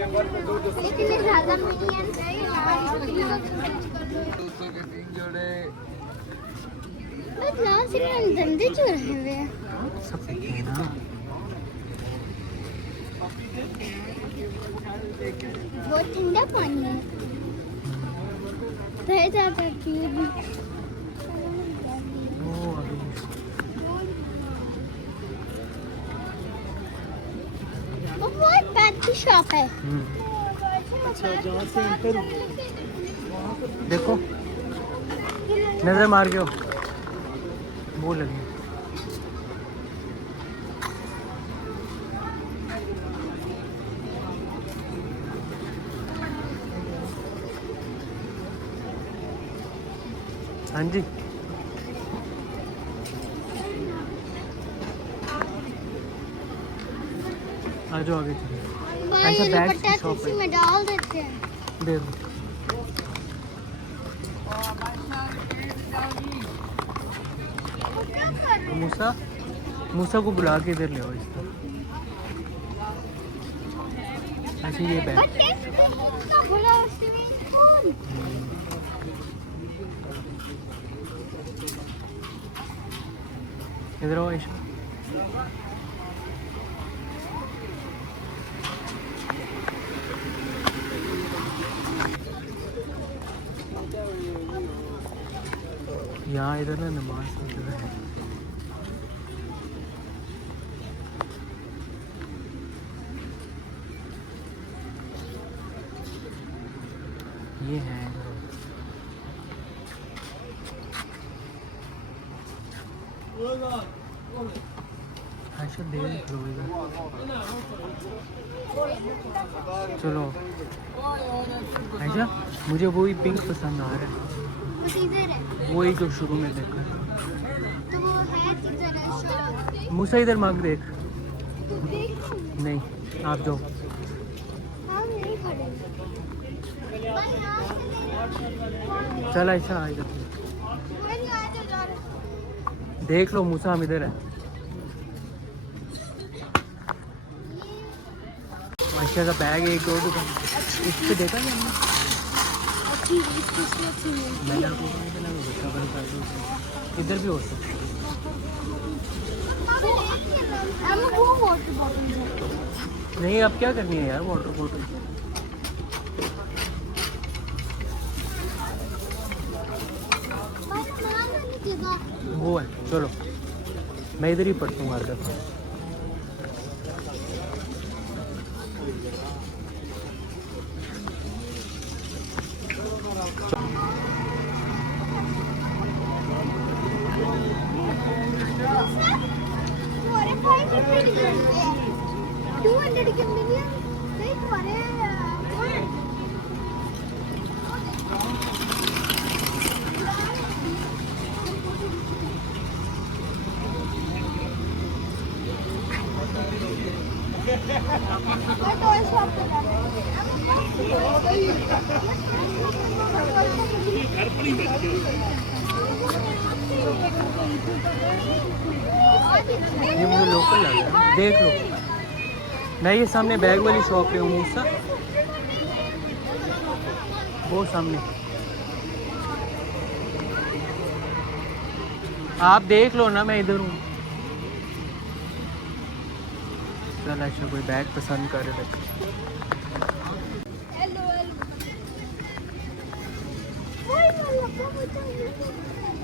इतने ज़्यादा मिलियन धंधे चल रहे हैं सब देखे हैं ना। बहुत ठंडा पानी है रह जाता है वो बहुत बैट की शॉप है। अच्छा जहाँ से इंटर देखो नजर मार के वो लगी। हाँ जी आ जाओ आगे चलो। ऐसा बैग की शॉप है। में डाल देते हैं। दे दो। मूसा मूसा को बुला के इधर ले आओ इसको। ऐसे ये बैग इधर आओ ऐसा। यहाँ इधर ना नमाज की जगह है। ये है अच्छा देख लो इधर। चलो अच्छा मुझे वही पिंक पसंद आ रहा है। वही जो शुरू में देखा। तो वो है किधर है शॉप? मूसा इधर मांग देख। नहीं आप जाओ। हम नहीं खड़े। चल ऐसा आ इधर देख लो। मूसा हम इधर है। अच्छा का बैग एक दो दुकान इस पे देखा नहीं हमने। मैंने आपको इधर भी हो सकता नहीं। अब क्या करनी है यार वाटर बॉटल। वो है चलो मैं इधर ही पढ़ता हूँ हर दफा। ये मुझे लोकल लग रहा है। देख लो मैं ये सामने बैग वाली शॉप पे हूँ मूसा। वो सामने आप देख लो ना मैं इधर हूँ। चल अच्छा कोई बैग पसंद कर रहे थे।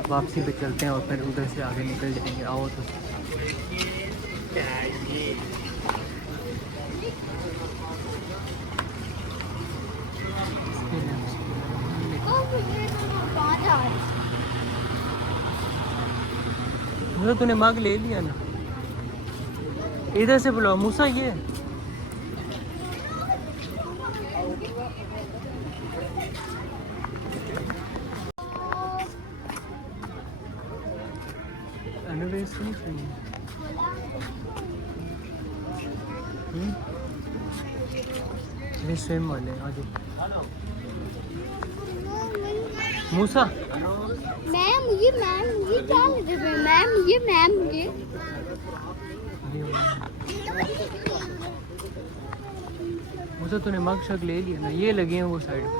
वापसी पे चलते हैं और फिर उधर से आगे निकल जाएंगे। आओ तो तूने मग ले लिया ना। इधर से बुलाओ मूसा। ये एनिवर्सरी चाहिए। ये सेम वाले आ जाओ। मूसा मैम ये क्या लग रहा है? मैम ये उसे तूने मग शक ले लिया ना, ये लगे हैं वो साइड पे।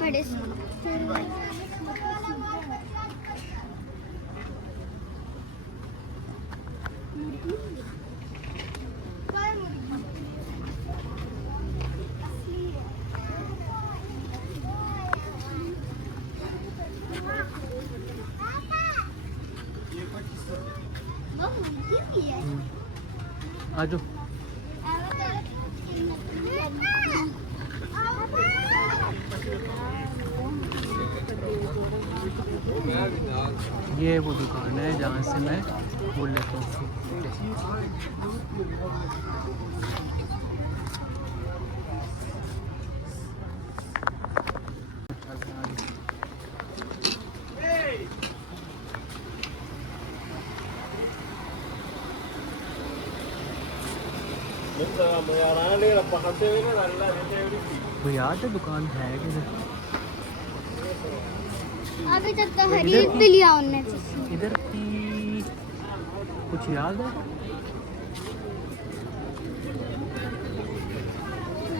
बड़े आ जाओ। ये वो दुकान है जहाँ से मैं बोल लेता हूँ। वो याद है दुकान है किधर? अभी तक तो खरीद भी लिया उनने। इधर की कुछ याद है?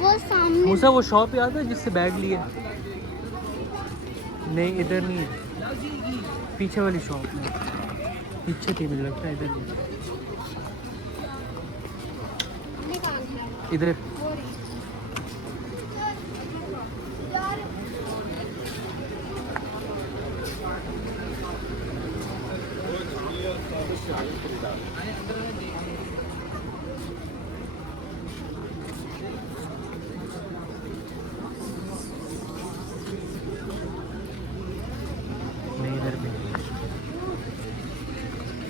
वो सामने मूसा वो शॉप याद है जिससे बैग लिया? नहीं इधर नहीं है, पीछे वाली शॉप में। पीछे थी मुझे लगता है, इधर नहीं। इधर नहीं,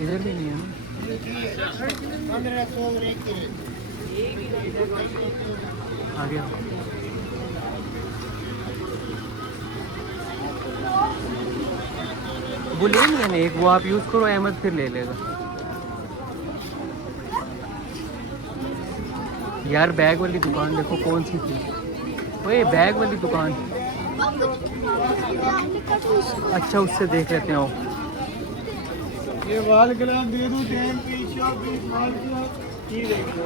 इधर भी नहीं है ना। आ गया। वो ले लिया मैंने एक, वो आप यूज़ करो, अहमद फिर ले लेगा। यार बैग वाली दुकान देखो कौन सी थी, ओए बैग वाली दुकान। अच्छा उससे देख लेते हैं। ये वाल ग्लास दे दूं, तेल की शॉप भी वाल ग्लास की देखो।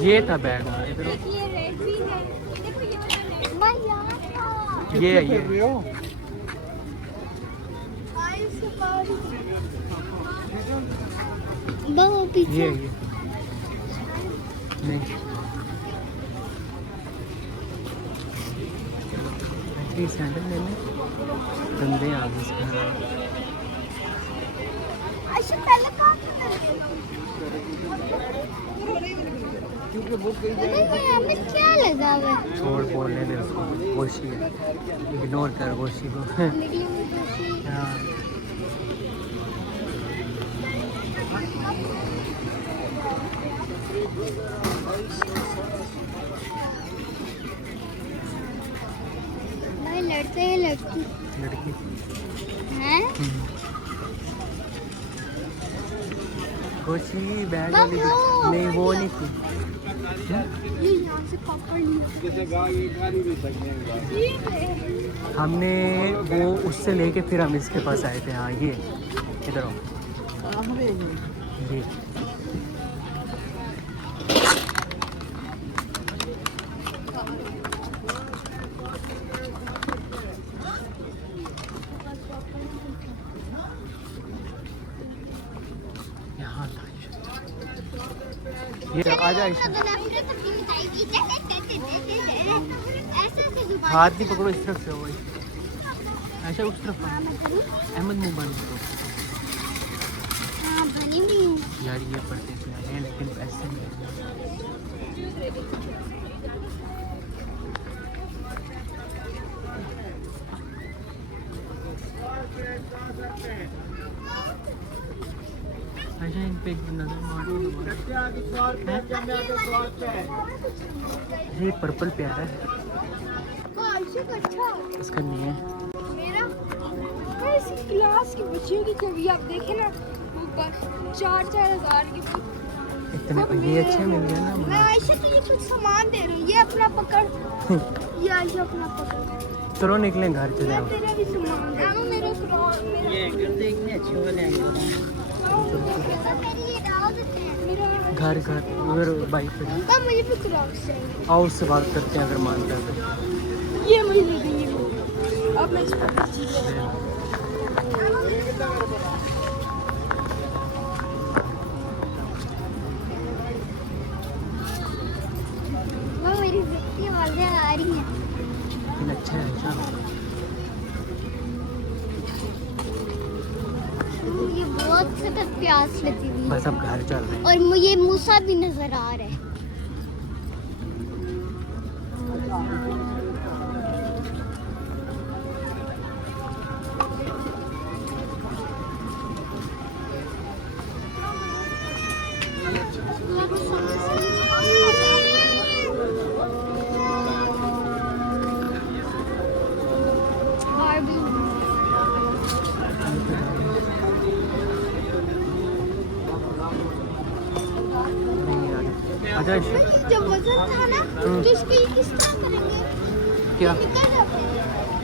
ये था बैग इधर, ये है ये। ये नहीं, ये सैंडल लेने गंदे आ गए इसके। क्या लगा हुआ है? छोड़ बोलने दे उसको, गोशी है, इग्नोर कर गोशी को। हाँ भाई लड़ते हैं लड़की लड़की हैं? गोशी बैग वाली नहीं, वो नहीं थी। यहाँ से पकड़ लिया। हमने वो उससे लेके फिर हम इसके पास आए थे। हाँ ये इधर आओ, ये यहाँ था ये। आ जा हाथ नहीं पकड़ो, इस तरफ से हो, ऐसा उस तरफ। अहमद मुंह बंद करो। यार ये पढ़ते थे हैं लेकिन ऐसे नहीं। अच्छा इन पे नजर मारो। ये पर्पल प्यारा है, इसका नहीं है। मेरा इस क्लास के बच्चों की कभी आप देखें ना, वो 4,000 की। इतने ये अच्छे मिल गए ना। मैं आयशा तो ये कुछ सामान दे रही हूँ, ये अपना पकड़। ये आयशा अपना पकड़। चलो निकलें घर चले मैं आओ। तेरा भी सामान दे रहा हूँ, मेरे फ्रॉक मेरा। ये घर देखने अच्छे वाले हैं। मेरी ये डाल देते हैं मेरा। घर घर उधर बाइक पे अंकल मुझे भी क्रॉक्स चाहिए। आओ, उससे बात करते हैं अगर मानता है तो। ये मुझे दे देंगे वो। अब मैं इस पर चीजें बताऊँ। वो मेरी बेटी वाले आ रही हैं। लेकिन अच्छा है अच्छा। मुझे बहुत सख्त प्यास लगी हुई है। बस अब घर चल रहे हैं। और मुझे मूसा भी नजर आ रहा है। अच्छा जब वजन था ना तो इसको ये किस तरह करेंगे? क्या? ये निकल जाते हैं।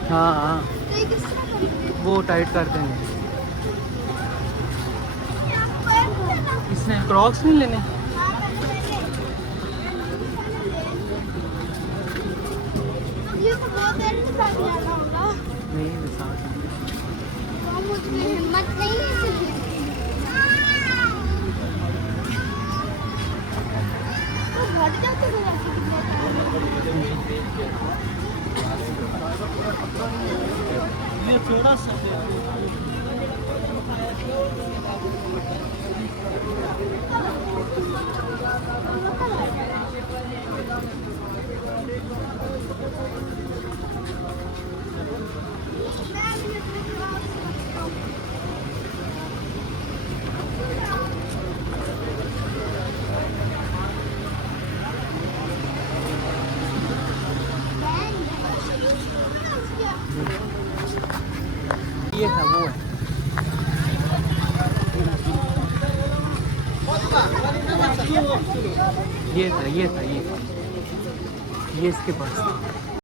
हाँ हाँ, तो ये किस तरह करेंगे? वो टाइट कर देंगे। इसने क्रॉक्स नहीं लेने? ये तो बहुत देर से भाग जाना होगा। नहीं विशाल। तो मुझे हिम्मत नहीं है इसलिए। तो घट जाते हो ऐसे ये थोड़ा सा ये था वो है। ये था ये इसके पास था।